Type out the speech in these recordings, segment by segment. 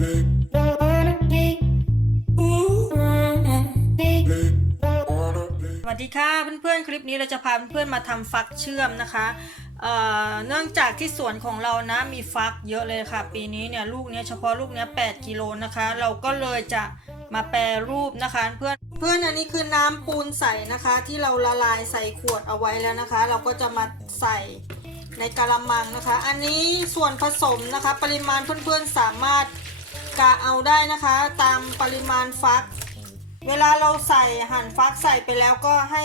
สวัสดีค่ะเพื่อนๆ คลิปนี้เราจะพาเพื่อนๆมาทำฟักเชื่อมนะคะเเนื่องจากที่สวนของเรานะมีฟักเยอะเลยค่ะ ปีนี้เนี่ยลูกเนี้ยเฉพาะลูกเนี้ย8กิโลนะคะ เราก็เลยจะมาแปรรูปนะคะ เพื่อนเพื่อนอันนี้คือน้ำปูนใสนะคะ ที่เราละลายใส่ขวดเอาไว้แล้วนะคะ เราก็จะมาใส่ในกะละมังนะคะ อันนี้ส่วนผสมนะคะ ปริมาณเพื่อนๆสามารถ กะเอาได้นะคะ ตามปริมาณฟัก เวลาเราใส่หั่นฟักใส่ไปแล้วก็ให้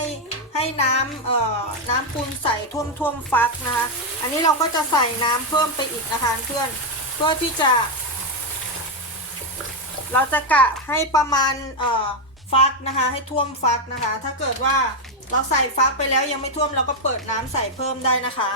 ให้น้ำเอ่อน้ำปูนใส่ท่วมท่วมฟักนะคะ อันนี้เราก็จะใส่น้ำเพิ่มไปอีกนะคะเพื่อนเพื่อที่จะ เราจะกะให้ประมาณเอ่อฟักนะคะ ให้ท่วมฟักนะคะ ถ้าเกิดว่าเราใส่ฟักไปแล้วยังไม่ท่วมเราก็เปิดน้ำใส่เพิ่มได้นะคะ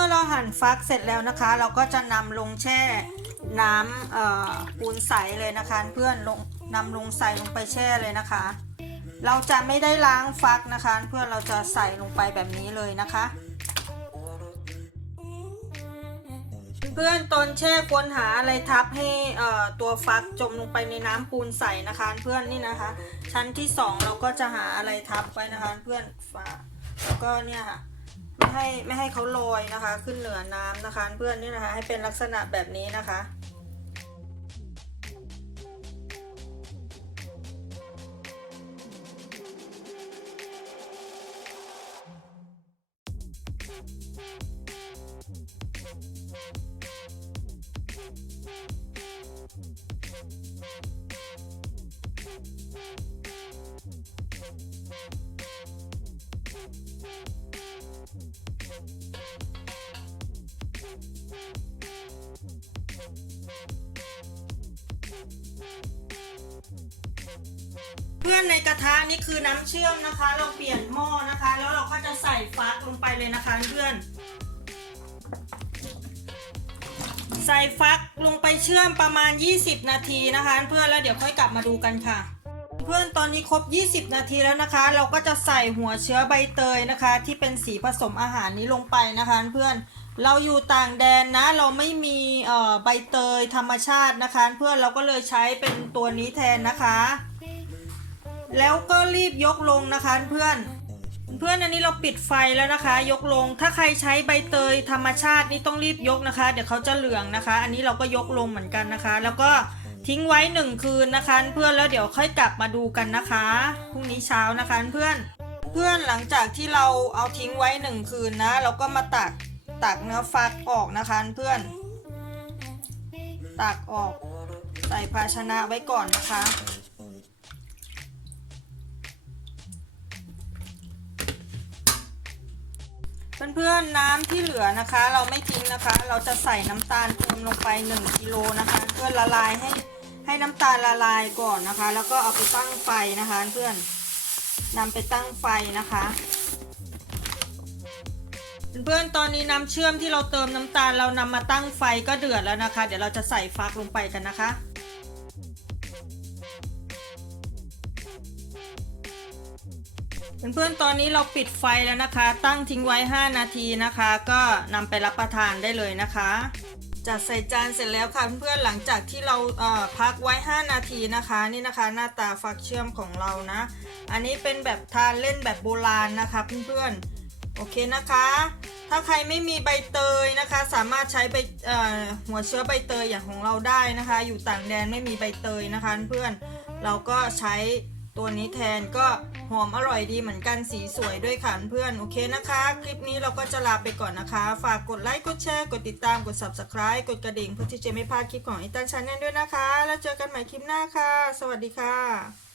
มื่อเราหั่นฟักเสร็จแล้วนะคะ เราก็จะนำลงแช่น้ำปูนใสเลยนะคะ เพื่อนลงนำลงใส่ลงไปแช่เลยนะคะ เราจะไม่ได้ล้างฟักนะคะ เพื่อนเราจะใส่ลงไปแบบนี้เลยนะคะ เพื่อนตอนแช่ควรหาอะไรทับให้ตัวฟักจมลงไปในน้ำปูนใสนะคะ เพื่อนนี่นะคะ ชั้นที่สองเราก็จะหาอะไรทับไว้นะคะ เพื่อนฝาแล้วก็เนี่ยค่ะ ให้ไม่ให้เขาลอยนะคะ ขึ้นเหนือน้ำนะคะ เพื่อนนี่นะคะให้เป็นลักษณะแบบนี้นะคะ เพื่อนในกระทะนี่คือน้ำเชื่อมนะคะ เราเปลี่ยนหม้อนะคะ แล้วเราก็จะใส่ฟักลงไปเลยนะคะเพื่อน ใส่ฟักลงไปเชื่อมประมาณ 20 นาทีนะคะ เพื่อนแล้วเดี๋ยวค่อยกลับมาดูกันค่ะ เพื่อนตอนนี้ครบ 20 นาทีแล้วนะคะ เราก็จะใส่หัวเชื้อใบเตยนะคะ ที่เป็นสีผสมอาหารนี้ลงไปนะคะเพื่อนเราอยู่ต่างแดนนะ เราไม่มีเอ่อใบเตยธรรมชาตินะคะ เพื่อนเราก็เลยใช้เป็นตัวนี้แทนนะคะ แล้วก็รีบยกลงนะคะเพื่อนเพื่อนอันนี้เราปิดไฟแล้วนะคะ ยกลงถ้าใครใช้ใบเตยธรรมชาตินี่ต้องรีบยกนะคะ เดี๋ยวเขาจะเหลืองนะคะ อันนี้เราก็ยกลงเหมือนกันนะคะ แล้วก็ ทิ้งไว้หนึ่งคืนนะคะเพื่อนแล้วเดี๋ยวค่อยกลับมาดูกันนะคะพรุ่งนี้เช้านะคะเพื่อนเพื่อนหลังจากที่เราเอาทิ้งไว้หนึ่งคืนนะเราก็มาตักตักเนื้อฟักออกนะคะเพื่อน ตักออกใส่ภาชนะไว้ก่อนนะคะ เพื่อนๆน้ำที่เหลือนะคะ เราไม่ทิ้งนะคะ เราจะใส่น้ำตาลเพิ่มลงไป 1กิโลนะคะ เพื่อละลายให้ ให้น้ำตาลละลายก่อนนะคะ แล้วก็เอาไปตั้งไฟนะคะเพื่อนนำไปตั้งไฟนะคะเพื่อนตอนนี้น้ำเชื่อมที่เราเติมน้ำตาลเรานำมาตั้งไฟก็เดือดแล้วนะคะ เดี๋ยวเราจะใส่ฟักลงไปกันนะคะเพื่อนๆตอนนี้เราปิดไฟแล้วนะคะ ตั้งทิ้งไว้ 5 นาทีนะคะ ก็นำไปรับประทานได้เลยนะคะ จัดใส่จานเสร็จแล้วค่ะเพื่อนๆหลังจากที่เราเพักไว้ 5 นาทีนะคะ นี่นะคะ หน้าตาฟักเชื่อมของเรานะ อันนี้เป็นแบบทานเล่นแบบโบราณนะคะเพื่อนๆโอเคนะคะ ถ้าใครไม่มีใบเตยนะคะ สามารถใช้ใบหัวเชื้อใบเตยอย่างของเราได้นะคะ อยู่ต่างแดนไม่มีใบเตยนะคะเพื่อนเราก็ใช้ ตัวนี้แทนก็หอมอร่อยดีเหมือนกันสีสวยด้วยค่ะเพื่อนโอเคนะคะ คลิปนี้เราก็จะลาไปก่อนนะคะ ฝากกดไลค์กดแชร์กดติดตามกด subscribe กดกระดิ่งเพื่อที่จะไม่พลาดคลิปของไอตันชาแนลด้วยนะคะ แล้วเจอกันใหม่คลิปหน้าค่ะ สวัสดีค่ะ